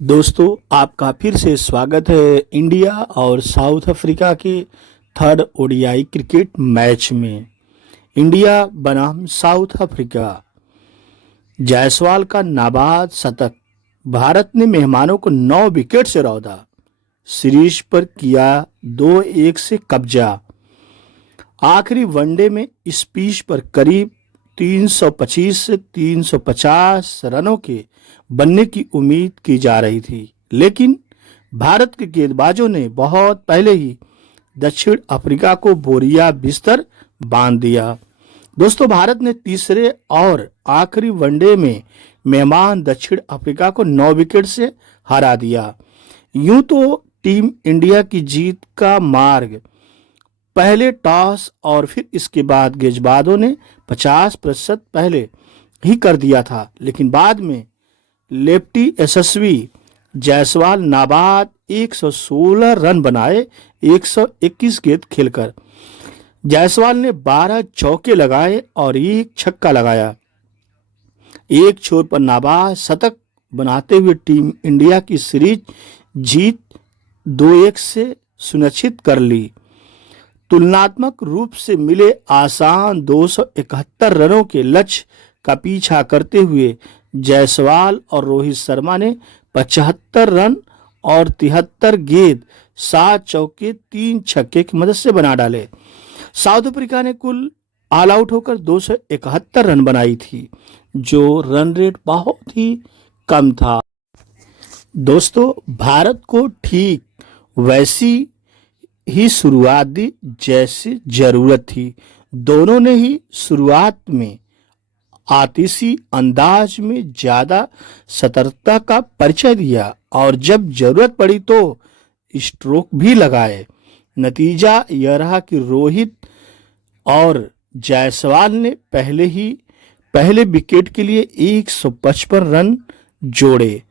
दोस्तों, आपका फिर से स्वागत है इंडिया और साउथ अफ्रीका के थर्ड ओडीआई क्रिकेट मैच में। इंडिया बनाम साउथ अफ्रीका। जायसवाल का नाबाद शतक। भारत ने मेहमानों को 9 विकेट से रौंदा। सीरीज पर किया 2-1 से कब्जा। आखिरी वनडे में इस पिच पर करीब 325 से 350 रनों के बनने की उम्मीद की जा रही थी, लेकिन भारत के गेंदबाजों ने बहुत पहले ही दक्षिण अफ्रीका को बोरिया बिस्तर बांध दिया। दोस्तों, भारत ने तीसरे और आखिरी वनडे में मेहमान दक्षिण अफ्रीका को 9 विकेट से हरा दिया। यूं तो टीम इंडिया की जीत का मार्ग पहले टॉस और फिर इसके बाद गेंदबाजों ने 50% पहले ही कर दिया था, लेकिन बाद में लेफ्टी यशस्वी जायसवाल नाबाद 116 रन बनाए 121 गेंद खेलकर। जायसवाल ने 12 चौके लगाए और एक छक्का लगाया। एक छोर पर नाबाद शतक बनाते हुए टीम इंडिया की सीरीज जीत 2-1 से सुनिश्चित कर ली। तुलनात्मक रूप से मिले आसान 271 रनों के लक्ष्य का पीछा करते हुए जायसवाल और रोहित शर्मा ने 75 रन और 73 गेंद 7 चौके 3 छक्के की मदद से बना डाले। साउथ अफ्रीका ने कुल ऑल आउट होकर 271 रन बनाई थी, जो रन रेट बहुत ही कम था। दोस्तों, भारत को ठीक वैसी ही शुरुआत दी जैसी जरूरत थी। दोनों ने ही शुरुआत में आतिशी अंदाज में ज्यादा सतर्कता का परिचय दिया और जब जरूरत पड़ी तो स्ट्रोक भी लगाए। नतीजा यह रहा कि रोहित और जायसवाल ने पहले विकेट के लिए 155 रन जोड़े,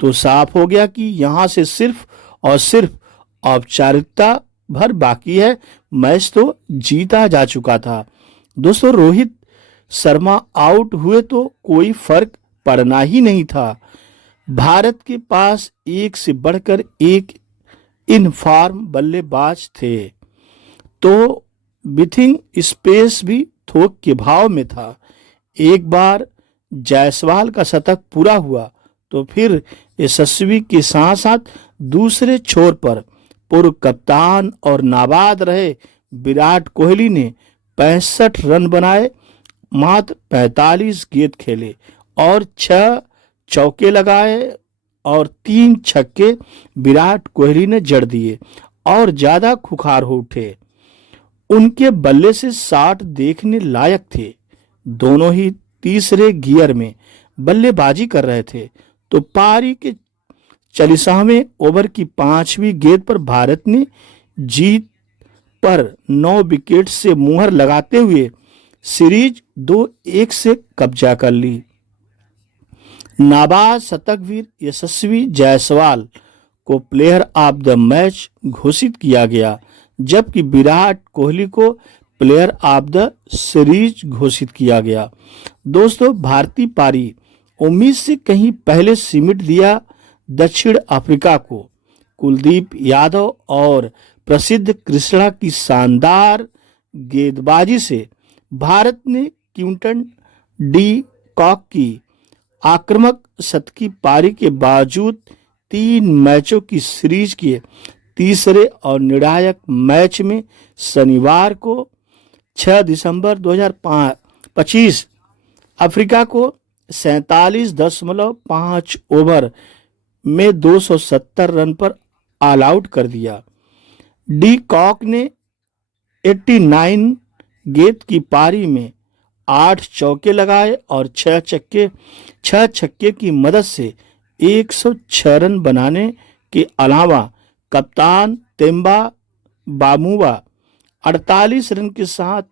तो साफ हो गया कि यहां से सिर्फ और सिर्फ औपचारिकता भर बाकी है। मैच तो जीता जा चुका था। दोस्तों, रोहित शर्मा आउट हुए तो कोई फर्क पड़ना ही नहीं था। भारत के पास एक से बढ़कर एक इन फॉर्म बल्लेबाज थे, तो बिथिंग स्पेस भी थोक के भाव में था। एक बार जायसवाल का शतक पूरा हुआ तो फिर यशस्वी के साथ साथ दूसरे छोर पर पूर्व कप्तान और नाबाद रहे विराट कोहली ने 65 रन बनाए, मात्र 45 गेंद खेले और 6 चौके लगाए और 3 छक्के विराट कोहली ने जड़ दिए और ज्यादा खुखार हो उठे। उनके बल्ले से 60 देखने लायक थे। दोनों ही तीसरे गियर में बल्लेबाजी कर रहे थे, तो पारी के 40वें ओवर की 5वीं गेंद पर भारत ने जीत पर 9 विकेट से मुहर लगाते हुए सीरीज 2-1 से कब्जा कर ली। नाबाद शतकवीर यशस्वी जायसवाल को प्लेयर ऑफ द मैच घोषित किया गया, जबकि विराट कोहली को प्लेयर ऑफ द सीरीज घोषित किया गया। दोस्तों, भारतीय पारी उम्मीद से कहीं पहले सिमट दिया दक्षिण अफ्रीका को। कुलदीप यादव और प्रसिद्ध कृष्णा की शानदार गेंदबाजी से भारत ने क्विंटन डी कॉक की आक्रामक शतकीय पारी के बावजूद 3 मैचों की सीरीज के तीसरे और निर्णायक मैच में शनिवार को 6 दिसंबर 2025 अफ्रीका को 47.5 ओवर में 270 रन पर ऑल आउट कर दिया। डी कॉक ने 89 गेंद की पारी में 8 चौके लगाए और 6 छक्के की मदद से 106 रन बनाने के अलावा कप्तान तेम्बा बामुवा 48 रन के साथ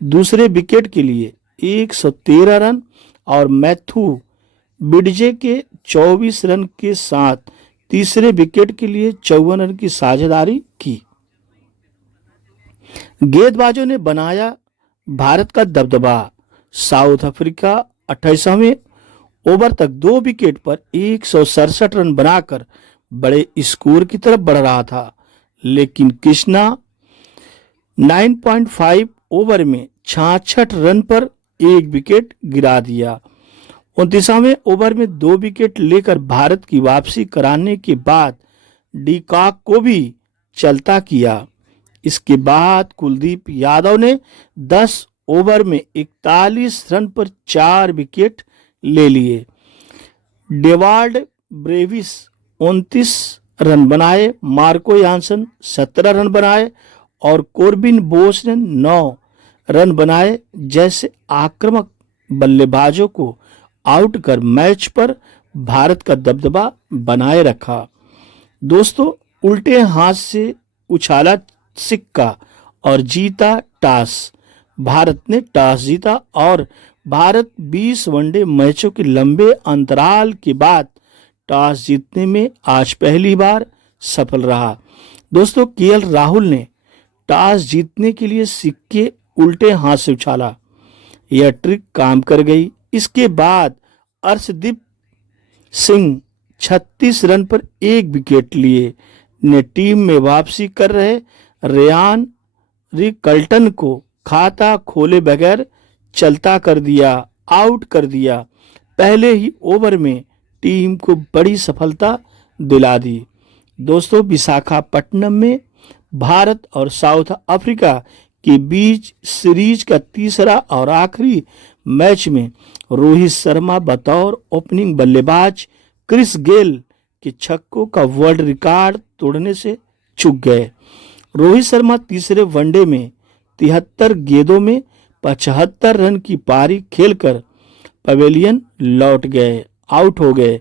दूसरे विकेट के लिए 113 रन और मैथ्यू बिडजे के 24 रन के साथ तीसरे विकेट के लिए 54 रन की साझेदारी की। गेंदबाजों ने बनाया भारत का दबदबा। साउथ अफ्रीका 28वें ओवर तक 2 विकेट पर 167 रन बनाकर बड़े स्कोर की तरफ बढ़ रहा था, लेकिन कृष्णा 9.5 ओवर में 66 रन पर 1 विकेट गिरा दिया। 29वें ओवर में 2 विकेट लेकर भारत की वापसी कराने के बाद डिकॉक को भी चलता किया। इसके बाद कुलदीप यादव ने 10 ओवर में 41 रन पर 4 विकेट ले लिए। डेवाल्ड ब्रेविस 29 रन बनाए, मार्को यानसन 17 रन बनाए और कोर्बिन बोस ने 9 रन बनाए जैसे आक्रामक बल्लेबाजों को आउट कर मैच पर भारत का दबदबा बनाए रखा। दोस्तों, उल्टे हाथ से उछाला सिक्का और जीता टॉस। भारत ने टॉस जीता और भारत 20 वनडे मैचों के लंबे अंतराल के बाद टॉस जीतने में आज पहली बार सफल रहा। दोस्तों, केएल राहुल ने टॉस जीतने के लिए सिक्के उल्टे हाथ से उछाला। यह ट्रिक काम कर गई। इसके बाद अर्शदीप सिंह 36 रन पर 1 विकेट लिए ने टीम में वापसी कर रहे रेयान रिकल्टन को खाता खोले बगैर चलता कर दिया, आउट कर दिया। पहले ही ओवर में टीम को बड़ी सफलता दिला दी। दोस्तों, विशाखापट्टनम में भारत और साउथ अफ्रीका के बीच सीरीज का तीसरा और आखिरी मैच में रोहित शर्मा बतौर ओपनिंग बल्लेबाज क्रिस गेल के छक्कों का वर्ल्ड रिकॉर्ड तोड़ने से चूक गए। रोहित शर्मा तीसरे वनडे में 73 गेंदों में 75 रन की पारी खेलकर पवेलियन लौट गए, आउट हो गए।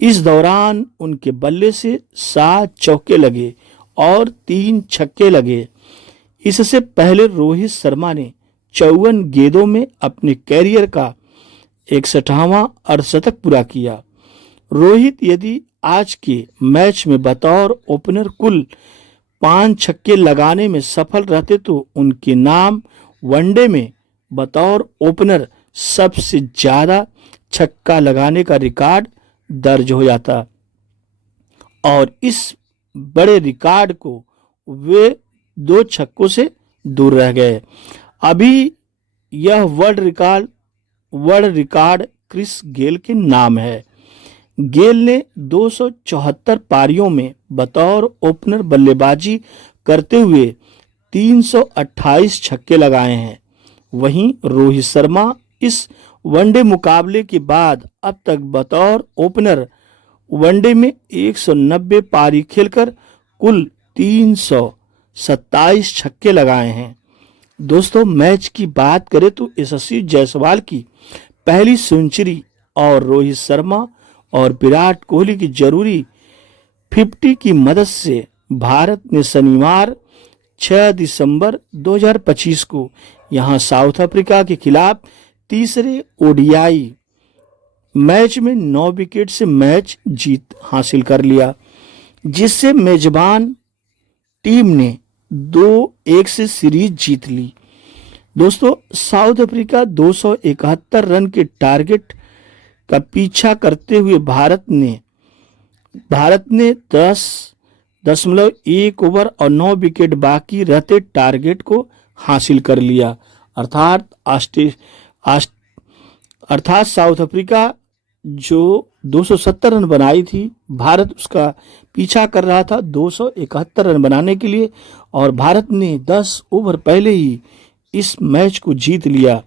इस दौरान उनके बल्ले से 7 चौके लगे और 3 छक्के लगे। इससे पहले रोहित शर्मा ने 54 गेंदों में अपने कैरियर का 61वां अर्धशतक पूरा किया। रोहित यदि आज के मैच में बतौर ओपनर कुल 5 छक्के लगाने में सफल रहते तो उनके नाम वनडे में बतौर ओपनर सबसे ज्यादा छक्का लगाने का रिकॉर्ड दर्ज हो जाता और इस बड़े रिकॉर्ड को वे 2 छक्कों से दूर रह गए। अभी यह वर्ल्ड रिकॉर्ड क्रिस गेल के नाम है। गेल ने 274 पारियों में बतौर ओपनर बल्लेबाजी करते हुए 328 छक्के लगाए हैं। वहीं रोहित शर्मा इस वनडे मुकाबले के बाद अब तक बतौर ओपनर वनडे में 190 पारी खेलकर कुल 327 छक्के लगाए हैं। दोस्तों, मैच की बात करें तो यशस्वी जायसवाल की पहली सेंचुरी और रोहित शर्मा और विराट कोहली की जरूरी 50 की मदद से भारत ने शनिवार 6 दिसंबर 2025 को यहां साउथ अफ्रीका के खिलाफ तीसरे ओडीआई मैच में 9 विकेट से मैच जीत हासिल कर लिया, जिससे मेजबान टीम ने 2-1 से सीरीज जीत ली। दोस्तों, साउथ अफ्रीका 271 रन के टारगेट का पीछा करते हुए भारत ने 10.1 ओवर और 9 विकेट बाकी रहते टारगेट को हासिल कर लिया। अर्थात साउथ अफ्रीका जो 270 रन बनाई थी, भारत उसका पीछा कर रहा था 271 रन बनाने के लिए और भारत ने 10 ओवर पहले ही इस मैच को जीत लिया।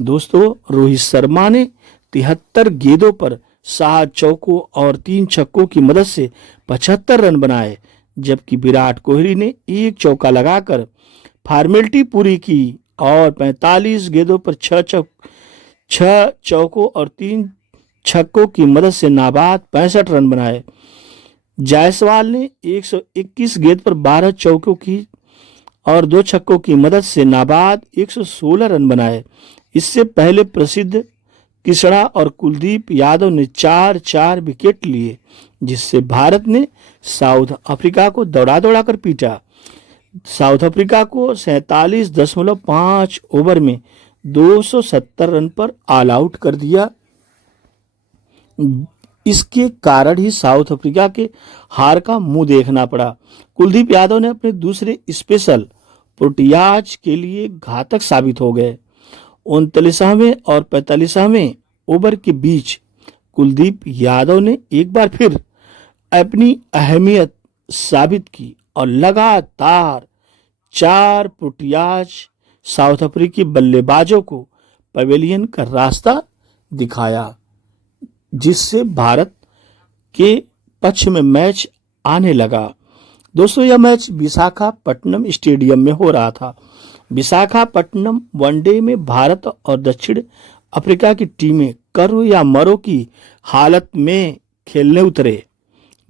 दोस्तों, रोहित शर्मा ने 73 गेंदों पर 7 चौकों और 3 छक्कों की मदद से 75 रन बनाए, जबकि विराट कोहली ने 1 चौका लगाकर फॉर्मेलिटी पूरी की और 45 गेंदों पर 6 चौकों और 3 छक्कों की मदद से नाबाद 65 रन बनाए। जायसवाल ने 121 गेंद पर 12 चौकों की और 2 छक्कों की मदद से नाबाद 116 रन बनाए। इससे पहले प्रसिद्ध कृष्णा और कुलदीप यादव ने 4-4 विकेट लिए, जिससे भारत ने साउथ अफ्रीका को दौड़ा कर पीटा। साउथ अफ्रीका को 47.5 ओवर में 270 रन पर ऑल आउट कर दिया। इसके कारण ही साउथ अफ्रीका के हार का मुंह देखना पड़ा। कुलदीप यादव ने अपने दूसरे स्पेशल प्रोटियाज के लिए घातक साबित हो गए। 39वें और 45वें ओवर के बीच कुलदीप यादव ने एक बार फिर अपनी अहमियत साबित की और लगातार 4 प्रोटियाज साउथ अफ्रीकी बल्लेबाजों को पवेलियन का रास्ता दिखाया, जिससे भारत के पक्ष में मैच आने लगा। दोस्तों, यह मैच विशाखापट्टनम स्टेडियम में हो रहा था। विशाखापट्टनम वनडे में भारत और दक्षिण अफ्रीका की टीमें करो या मरो की हालत में खेलने उतरे।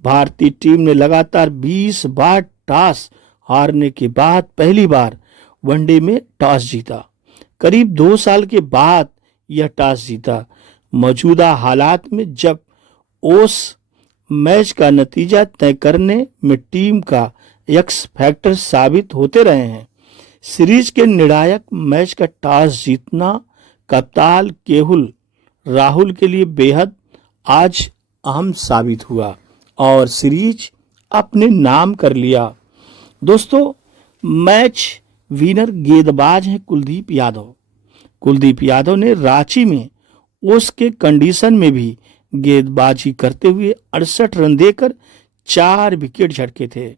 भारतीय टीम ने लगातार 20 बार टॉस हारने के बाद पहली बार वनडे में टॉस जीता। करीब 2 साल के बाद यह टॉस जीता। मौजूदा हालात में जब ओस मैच का नतीजा तय करने में टीम का एक्स फैक्टर साबित होते रहे हैं। सीरीज के निर्णायक मैच का टॉस जीतना कप्तान केएल राहुल के लिए बेहद आज अहम साबित हुआ और सीरीज अपने नाम कर लिया। दोस्तों, मैच विनर गेंदबाज हैं कुलदीप यादव। कुलदीप यादव ने रांची में उसके कंडीशन में भी गेंदबाजी करते हुए 68 रन देकर 4 विकेट झटके थे।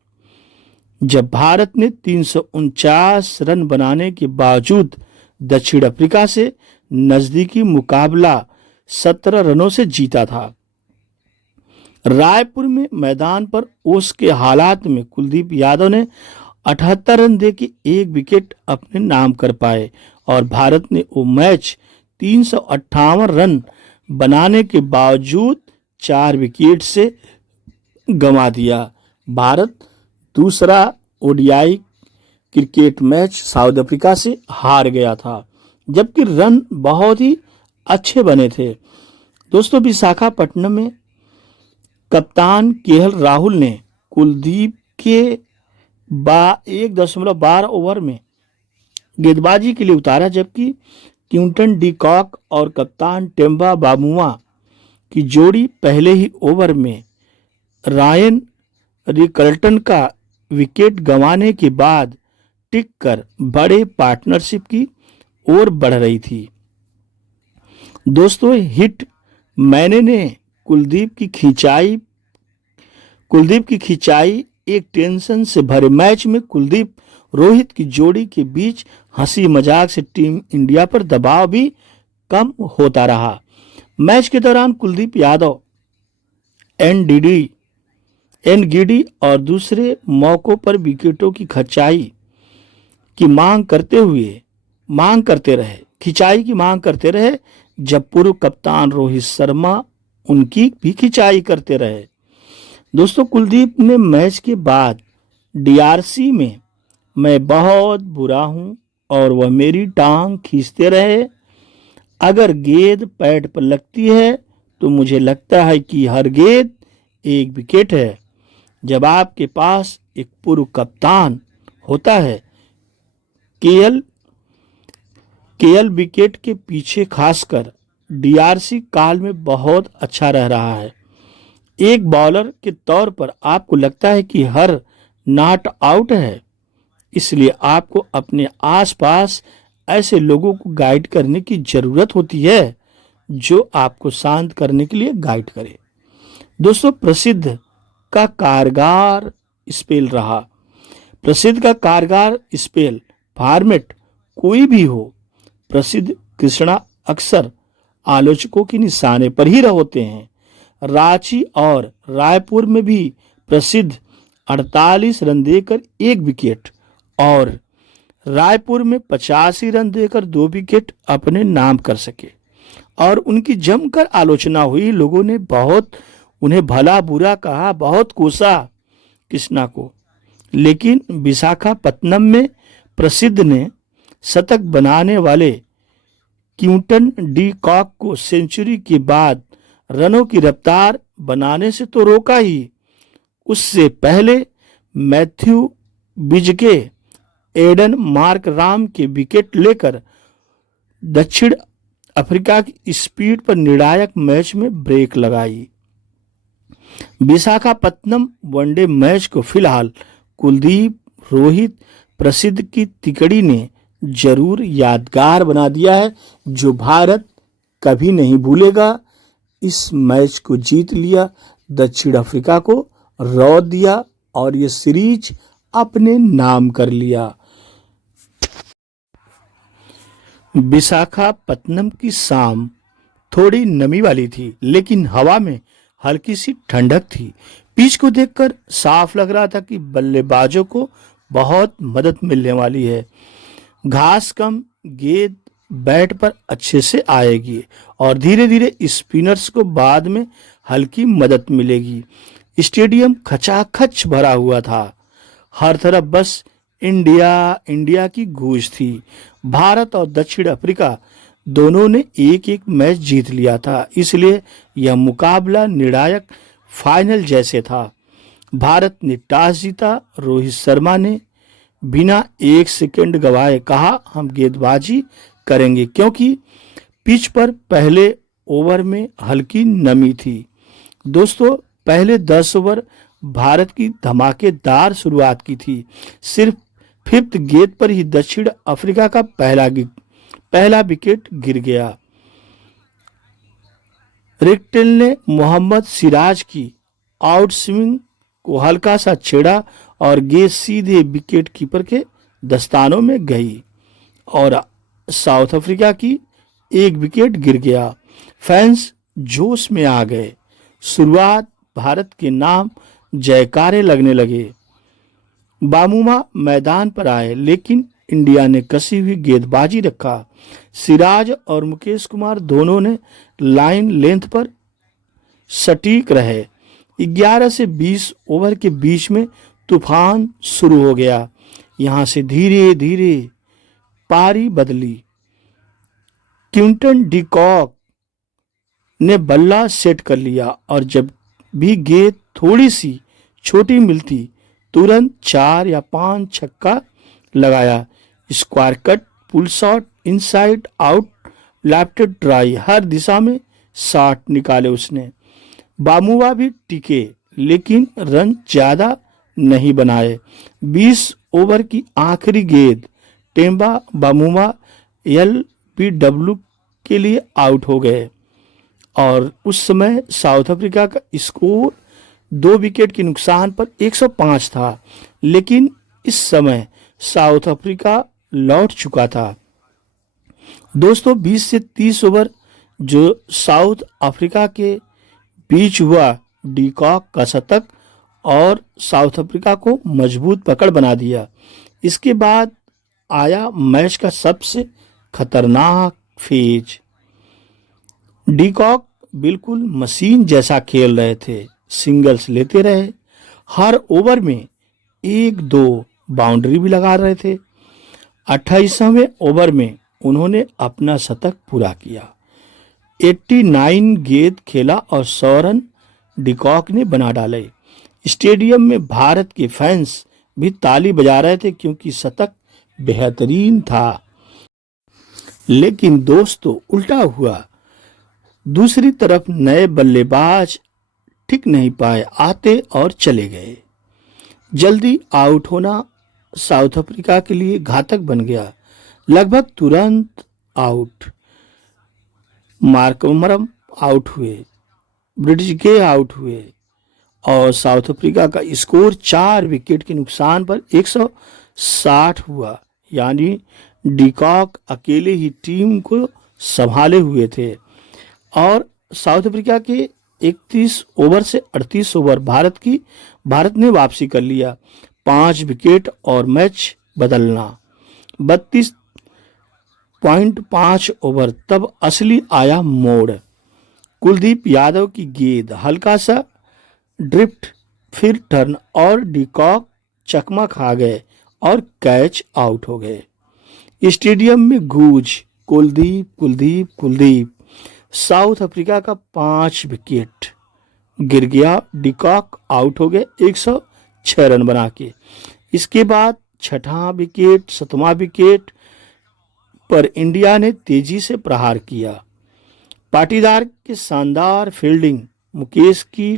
जब भारत ने 349 रन बनाने के बावजूद दक्षिण अफ्रीका से नजदीकी मुकाबला 17 रनों से जीता था। रायपुर में मैदान पर ओस के हालात में कुलदीप यादव ने 78 रन देके 1 विकेट अपने नाम कर पाए और भारत ने वो मैच 358 रन बनाने के बावजूद 4 विकेट से गंवा दिया। भारत दूसरा ODI cricket match south Africa से हार गया था, जबकि रन बहुत ही अच्छे बने थे। दोस्तों, विशाखापट्टनम में कप्तान केएल राहुल ने कुलदीप के 1.12 ओवर में गेंदबाजी के लिए उतारा, जबकि क्विंटन डी कॉक और कप्तान टेम्बा बामुआ की जोड़ी पहले ही ओवर में रायन रिकल्टन का विकेट गंवाने के बाद टिककर बड़े पार्टनरशिप की ओर बढ़ रही थी। दोस्तों, हिट मैंने ने कुलदीप की खिंचाई एक टेंशन से भरे मैच में कुलदीप रोहित की जोड़ी के बीच हंसी मजाक से टीम इंडिया पर दबाव भी कम होता रहा। मैच के दौरान कुलदीप यादव एनगिडी और दूसरे मौकों पर विकेटों की खिंचाई की मांग करते रहे, जब पूर्व कप्तान रोहित शर्मा उनकी भी खिंचाई करते रहे। दोस्तों, कुलदीप ने मैच के बाद डीआरसी में मैं बहुत बुरा हूं और वह मेरी टांग खींचते रहे। अगर गेंद पैड पर लगती है तो मुझे लगता है कि हर गेंद 1 विकेट है। जब आपके पास एक पूर्व कप्तान होता है, केएल विकेट के पीछे खासकर डीआरसी काल में बहुत अच्छा रह रहा है। एक बॉलर के तौर पर आपको लगता है कि हर नॉट आउट है, इसलिए आपको अपने आसपास ऐसे लोगों को गाइड करने की जरूरत होती है जो आपको शांत करने के लिए गाइड करे। दोस्तों, प्रसिद्ध का कारगर स्पेल फॉर्मेट कोई भी हो, प्रसिद्ध कृष्णा अक्सर आलोचकों के निशाने पर ही होते हैं। रांची और रायपुर में भी प्रसिद्ध 48 रन देकर 1 विकेट और रायपुर में 85 रन देकर 2 विकेट अपने नाम कर सके और उनकी जमकर आलोचना हुई। लोगों ने बहुत उन्हें भला बुरा कहा, बहुत कोसा कृष्णा को, लेकिन विशाखापट्टनम में प्रसिद्ध ने शतक बनाने वाले क्विंटन डी कॉक को सेंचुरी के बाद रनों की रफ्तार बनाने से तो रोका ही, उससे पहले मैथ्यू बिजके, एडन मार्क राम के विकेट लेकर दक्षिण अफ्रीका की स्पीड पर निर्णायक मैच में ब्रेक लगाई। विशाखापत्तनम वनडे मैच को फिलहाल कुलदीप, रोहित, प्रसिद्ध की तिकड़ी ने जरूर यादगार बना दिया है, जो भारत कभी नहीं भूलेगा। इस मैच को जीत लिया, दक्षिण अफ्रीका को रौंद दिया और ये सीरीज अपने नाम कर लिया। विशाखापत्तनम की शाम थोड़ी नमी वाली थी, लेकिन हवा में हल्की सी ठंडक थी। पिच को देखकर साफ लग रहा था कि बल्लेबाजों को बहुत मदद मिलने वाली है। घास कम, गेंद बैट पर अच्छे से आएगी और धीरे धीरे स्पिनर्स को बाद में हल्की मदद मिलेगी। स्टेडियम खचाखच भरा हुआ था, हर तरफ बस इंडिया इंडिया की गूंज थी। भारत और दक्षिण अफ्रीका दोनों ने एक एक मैच जीत लिया था, इसलिए यह मुकाबला निर्णायक फाइनल जैसे था। भारत ने टॉस जीता। रोहित शर्मा ने बिना एक सेकंड गवाए कहा, हम गेंदबाजी करेंगे, क्योंकि पिच पर पहले ओवर में हल्की नमी थी। दोस्तों, पहले 10 ओवर भारत की धमाकेदार शुरुआत की थी। सिर्फ फिफ्थ गेंद पर ही दक्षिण अफ्रीका का पहला विकेट गिर गया। रिक्टेल ने मोहम्मद सिराज की आउट स्विंग को हल्का सा छेड़ा और गेंद सीधे विकेट कीपर के दस्तानों में गई और साउथ अफ्रीका की एक विकेट गिर गया। फैंस जोश में आ गए। शुरुआत भारत के नाम जयकारे लगने लगे। बामुमा मैदान पर आए, लेकिन इंडिया ने कसी हुई गेंदबाजी रखा। सिराज और मुकेश कुमार दोनों ने लाइन लेंथ पर सटीक रहे। 11 से 20 ओवर के बीच में तूफान शुरू हो गया। यहां से धीरे धीरे पारी बदली। क्विंटन डी कॉक ने बल्ला सेट कर लिया और जब भी गेंद थोड़ी सी छोटी मिलती, तुरंत 4 या 5 छक्का लगाया। Square cut, pull shot, inside out, left try, हर दिशा में शॉट निकाले उसने। बामुवा भी टिके, लेकिन रन ज्यादा नहीं बनाए। 20 ओवर की आखिरी गेंद टेम्बा बामुवा LBW के लिए आउट हो गए और उस समय साउथ अफ्रीका का स्कोर 2 विकेट के नुकसान पर 105 था, लेकिन इस समय साउथ अफ्रीका लौट चुका था। दोस्तों, 20 से 30 ओवर जो साउथ अफ्रीका के बीच हुआ, डीकॉक का शतक और साउथ अफ्रीका को मजबूत पकड़ बना दिया। इसके बाद आया मैच का सबसे खतरनाक फेज। डीकॉक बिल्कुल मशीन जैसा खेल रहे थे, सिंगल्स लेते रहे, हर ओवर में 1-2 बाउंड्री भी लगा रहे थे। 28वें ओवर में उन्होंने अपना शतक पूरा किया। 89 गेंद खेला और 100 रन डीकॉक ने बना डाले। स्टेडियम में भारत के फैंस भी ताली बजा रहे थे, क्योंकि शतक बेहतरीन था। लेकिन दोस्तों, उल्टा हुआ। दूसरी तरफ नए बल्लेबाज टिक नहीं पाए, आते और चले गए। जल्दी आउट होना साउथ अफ्रीका के लिए घातक बन गया। लगभग तुरंत आउट। मार्करम आउट हुए, ब्रिटिश गे आउट हुए और साउथ अफ्रीका का स्कोर 4 विकेट के नुकसान पर 160 हुआ। यानी डीकॉक अकेले ही टीम को संभाले हुए थे और साउथ अफ्रीका के 31 ओवर से 38 ओवर भारत ने वापसी कर लिया। 5 विकेट और मैच बदलना। 32.5 ओवर, तब असली आया मोड़। कुलदीप यादव की गेंद हल्का सा ड्रिफ्ट, फिर टर्न और डीकॉक चकमा खा गए और कैच आउट हो गए। स्टेडियम में गूंज, कुलदीप कुलदीप कुलदीप। साउथ अफ्रीका का 5 विकेट गिर गया। डीकॉक आउट हो गए 106 रन बना के। इसके बाद 6वां विकेट, 7वां विकेट पर इंडिया ने तेजी से प्रहार किया। पाटीदार के शानदार फील्डिंग, मुकेश की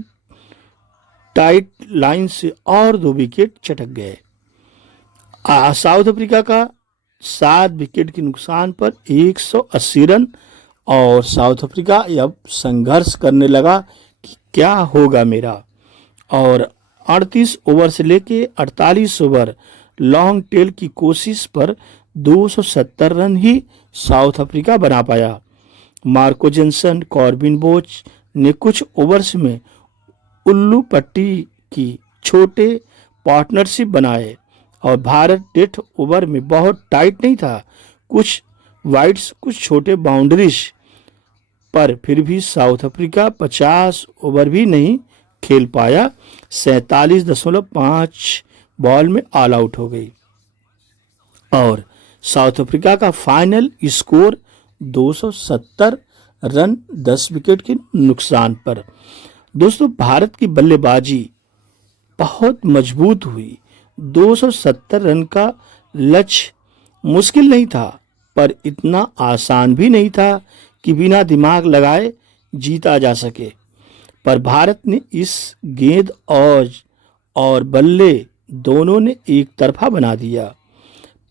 टाइट लाइन से और 2 विकेट चटक गए। साउथ अफ्रीका का 7 विकेट के नुकसान पर 180 रन और साउथ अफ्रीका अब संघर्ष करने लगा कि क्या होगा मेरा। और 38 ओवर से लेके 48 ओवर लॉन्ग टेल की कोशिश पर 270 रन ही साउथ अफ्रीका बना पाया। मार्को जेनसन, कॉर्बिन बोच ने कुछ ओवर्स में उल्लू पट्टी की छोटे पार्टनरशिप बनाए और भारत डेथ ओवर में बहुत टाइट नहीं था, कुछ वाइड्स, कुछ छोटे बाउंड्रीज, पर फिर भी साउथ अफ्रीका 50 ओवर भी नहीं खेल पाया। 47.5 बॉल में ऑल आउट हो गई और साउथ अफ्रीका का फाइनल स्कोर 270 रन 10 विकेट के नुकसान पर। दोस्तों, भारत की बल्लेबाजी बहुत मजबूत हुई। 270 रन का लक्ष्य मुश्किल नहीं था, पर इतना आसान भी नहीं था कि बिना दिमाग लगाए जीता जा सके। पर भारत ने इस गेंद और बल्ले दोनों ने एक तरफा बना दिया।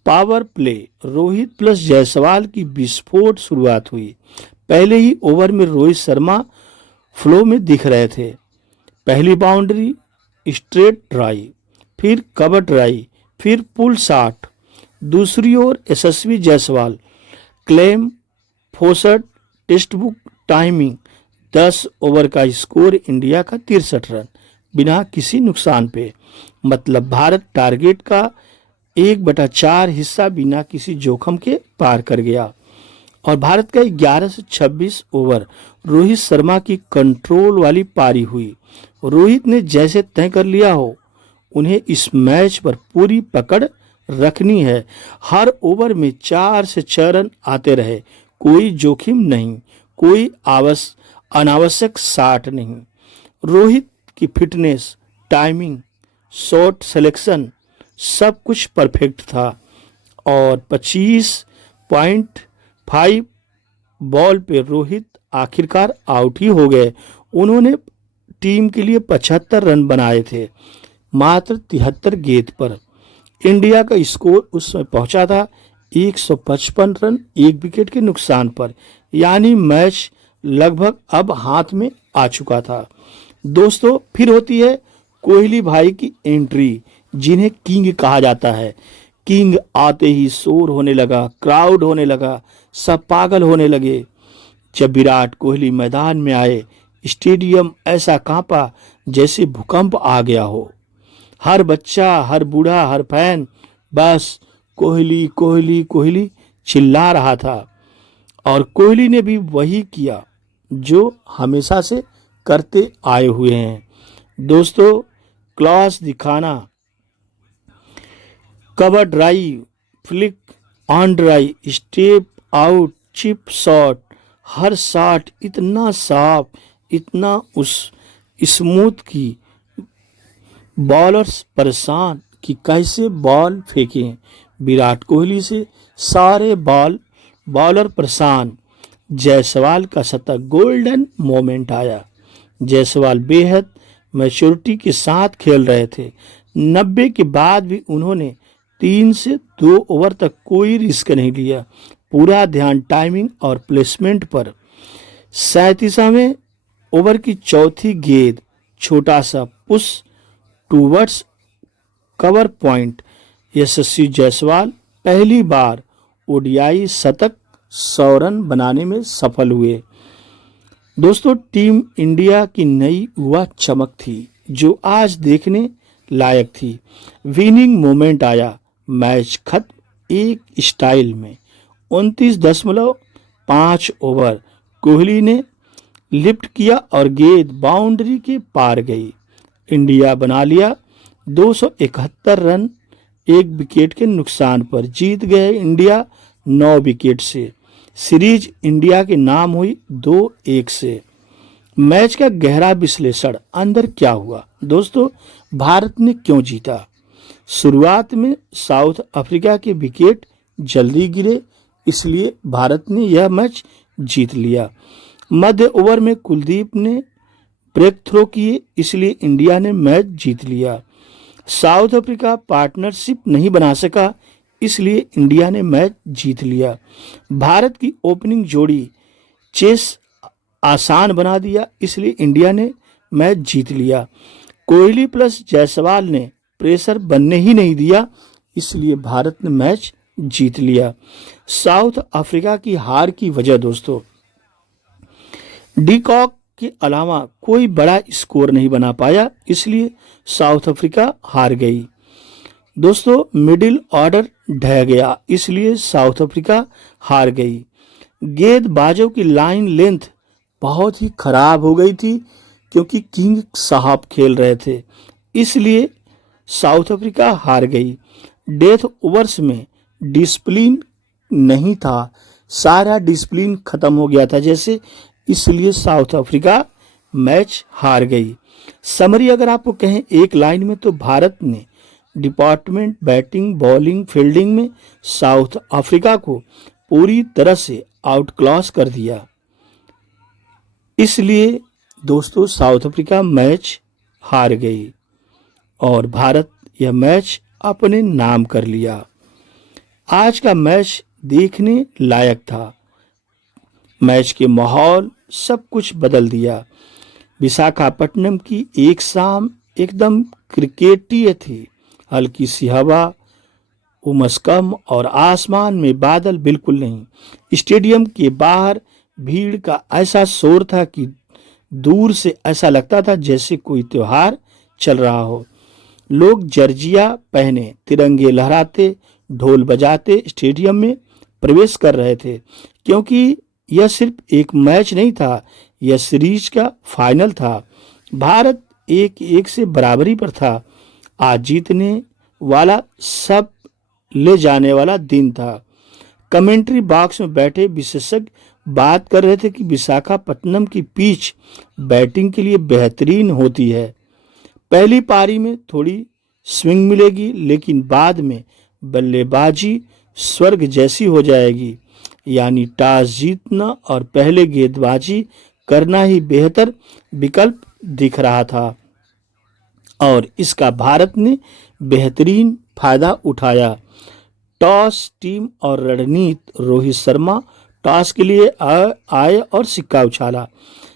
Power play, Rohit plus Jaiswal की विस्फोट शुरुआत हुई। पहले ही ओवर में रोहित शर्मा फ्लो में दिख रहे थे। पहली बाउंड्री, स्ट्रेट ड्राइव, फिर कवर ड्राइव, फिर पुल शॉट। दूसरी ओर यशस्वी जायसवाल, क्लेम, फोसट, टेक्स्ट बुक टाइमिंग। 10 ओवर का स्कोर, इंडिया का 63 रन बिना किसी नुकसान पे। मतलब भारत टारगेट का 1/4 हिस्सा बिना किसी जोखिम के पार कर गया। और भारत का 11 से 26 ओवर रोहित शर्मा की कंट्रोल वाली पारी हुई। रोहित ने जैसे तय कर लिया हो, उन्हें इस मैच पर पूरी पकड़ रखनी है। हर ओवर में 4 से 6 रन आते रहे, कोई जोखिम नहीं, कोई अनावश्यक शॉट नहीं। रोहित की फिटनेस, टाइमिंग, शॉट सिलेक्शन सब कुछ परफेक्ट था और 25.5 बॉल पे रोहित आखिरकार आउट ही हो गए। उन्होंने टीम के लिए 75 रन बनाए थे मात्र 73 गेंद पर। इंडिया का स्कोर उस समय पहुंचा था 155 रन 1 विकेट के नुकसान पर, यानी मैच लगभग अब हाथ में आ चुका था। दोस्तों, फिर होती है कोहली भाई की एंट्री, जिन्हें किंग कहा जाता है। किंग आते ही शोर होने लगा, क्राउड होने लगा, सब पागल होने लगे। जब विराट कोहली मैदान में आए, स्टेडियम ऐसा कांपा जैसे भूकंप आ गया हो। हर बच्चा, हर बूढ़ा, हर फैन बस कोहली कोहली कोहली चिल्ला रहा था। और कोहली ने भी वही किया जो हमेशा से करते आए हुए हैं। दोस्तों, क्लास दिखाना, cover drive, flick on drive, step out, chip shot, her shot इतना साफ, इतना स्मूथ की बॉलर्स परेशान कि कैसे बॉल फेंकें। विराट कोहली से सारे बॉलर परेशान। जायसवाल का शतक, गोल्डन मोमेंट आया। जायसवाल बेहद मैच्योरिटी के साथ खेल रहे थे। 90 के बाद भी उन्होंने 3 से 2 ओवर तक कोई रिस्क नहीं लिया। पूरा ध्यान टाइमिंग और प्लेसमेंट पर। 37वें ओवर की चौथी गेंद, छोटा सा पुश टूवर्ड्स कवर पॉइंट। यशस्वी जायसवाल पहली बार ओडीआई शतक 100 रन बनाने में सफल हुए। दोस्तों, टीम इंडिया की नई युवा चमक थी जो आज देखने लायक थी। विनिंग मोमेंट आया, मैच खत्म एक स्टाइल में। 29.5 ओवर कोहली ने लिफ्ट किया और गेंद बाउंड्री के पार गई। इंडिया बना लिया 271 रन 1 विकेट के नुकसान पर। जीत गए इंडिया 9 विकेट से। सीरीज इंडिया के नाम हुई 2-1 से। मैच का गहरा विश्लेषण, अंदर क्या हुआ। दोस्तों, भारत ने क्यों जीता। शुरुआत में साउथ अफ्रीका के विकेट जल्दी गिरे, इसलिए भारत ने यह मैच जीत लिया। मध्य ओवर में कुलदीप ने ब्रेक थ्रो किए, इसलिए इंडिया ने मैच जीत लिया। साउथ अफ्रीका पार्टनरशिप नहीं बना सका, इसलिए इंडिया ने मैच जीत लिया। भारत की ओपनिंग जोड़ी चेस आसान बना दिया, इसलिए इंडिया ने मैच जीत लिया। कोहली प्लस जायसवाल ने प्रेशर बनने ही नहीं दिया, इसलिए भारत ने मैच जीत लिया। साउथ अफ्रीका की हार की वजह दोस्तों, डी कॉक के अलावा कोई बड़ा स्कोर नहीं बना पाया, इसलिए साउथ अफ्रीका हार गई। दोस्तों मिडिल ऑर्डर ढह गया, इसलिए साउथ अफ्रीका हार गई। गेंदबाजों की लाइन लेंथ बहुत ही खराब हो गई थी, क्योंकि किंग साहब खेल रहे थे, इसलिए साउथ अफ्रीका हार गई। डेथ ओवर्स में डिसिप्लिन नहीं था, सारा डिसिप्लिन खत्म हो गया था जैसे, इसलिए साउथ अफ्रीका मैच हार गई। समरी अगर आपको कहें एक लाइन में, तो भारत ने डिपार्टमेंट बैटिंग, बॉलिंग, फील्डिंग में साउथ अफ्रीका को पूरी तरह से आउट क्लास कर दिया। इसलिए दोस्तों साउथ अफ्रीका मैच हार गई और भारत यह मैच अपने नाम कर लिया। आज का मैच देखने लायक था। मैच के माहौल सब कुछ बदल दिया। विशाखापट्टनम की एक शाम एकदम क्रिकेटीय थी। हल्की सी हवा, उमस कम और आसमान में बादल बिल्कुल नहीं। स्टेडियम के बाहर भीड़ का ऐसा शोर था कि दूर से ऐसा लगता था जैसे कोई त्योहार चल रहा हो। लोग जर्जिया पहने, तिरंगे लहराते, ढोल बजाते स्टेडियम में प्रवेश कर रहे थे, क्योंकि यह सिर्फ एक मैच नहीं था, यह सीरीज का फाइनल था। भारत 1-1 से बराबरी पर था। आज जीतने वाला सब ले जाने वाला दिन था। कमेंट्री बॉक्स में बैठे विशेषज्ञ बात कर रहे थे कि विशाखापट्टनम की पिच बैटिंग के लिए बेहतरीन होती है। पहली पारी में थोड़ी स्विंग मिलेगी, लेकिन बाद में बल्लेबाजी स्वर्ग जैसी हो जाएगी। यानी टॉस जीतना और पहले गेंदबाजी करना ही बेहतर विकल्प दिख रहा था, और इसका भारत ने बेहतरीन फायदा उठाया। टॉस टीम और रणनीति, रोहित शर्मा टॉस के लिए आए और सिक्का उछाला।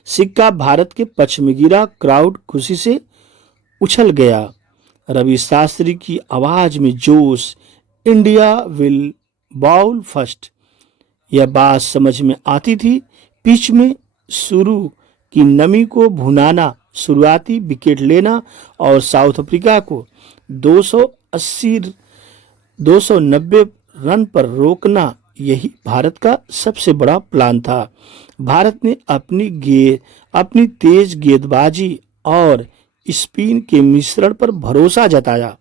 सिक्का भारत के पक्ष में गिरा, क्राउड खुशी से उछल गया। रवि शास्त्री की आवाज में जोश, इंडिया विल बाउल फर्स्ट, यह बात समझ में आती थी। पिच में शुरू की नमी को भुनाना, शुरुआती विकेट लेना और साउथ अफ्रीका को 290 रन पर रोकना, यही भारत का सबसे बड़ा प्लान था। भारत ने अपनी तेज गेंदबाजी और स्पिन के मिश्रण पर भरोसा जताया।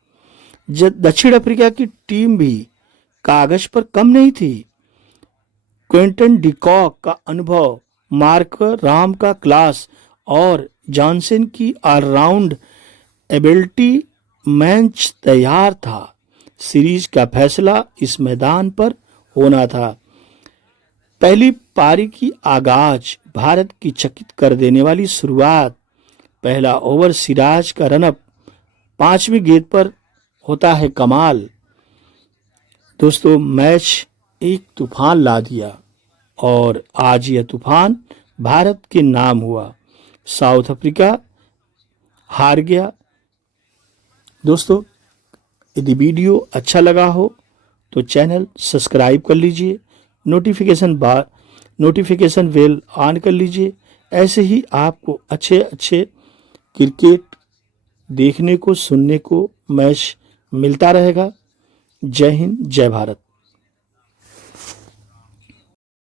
दक्षिण अफ्रीका की टीम भी कागज पर कम नहीं थी। क्विंटन डिकॉक का अनुभव, मार्कर राम का क्लास और जॉनसन की ऑलराउंड एबिलिटी, मैच तैयार था। सीरीज का फैसला इस मैदान पर होना था। पहली पारी की आगाज, भारत की चकित कर देने वाली शुरुआत। पहला ओवर सिराज का रनअप, 5वीं गेंद पर होता है कमाल। दोस्तों मैच एक तूफान ला दिया और आज यह तूफान भारत के नाम हुआ। साउथ अफ्रीका हार गया। दोस्तों यदि वीडियो अच्छा लगा हो तो चैनल सब्सक्राइब कर लीजिए, नोटिफिकेशन बेल ऑन कर लीजिए। ऐसे ही आपको अच्छे अच्छे क्रिकेट देखने को, सुनने को मैच मिलता रहेगा। जय हिंद, जय भारत।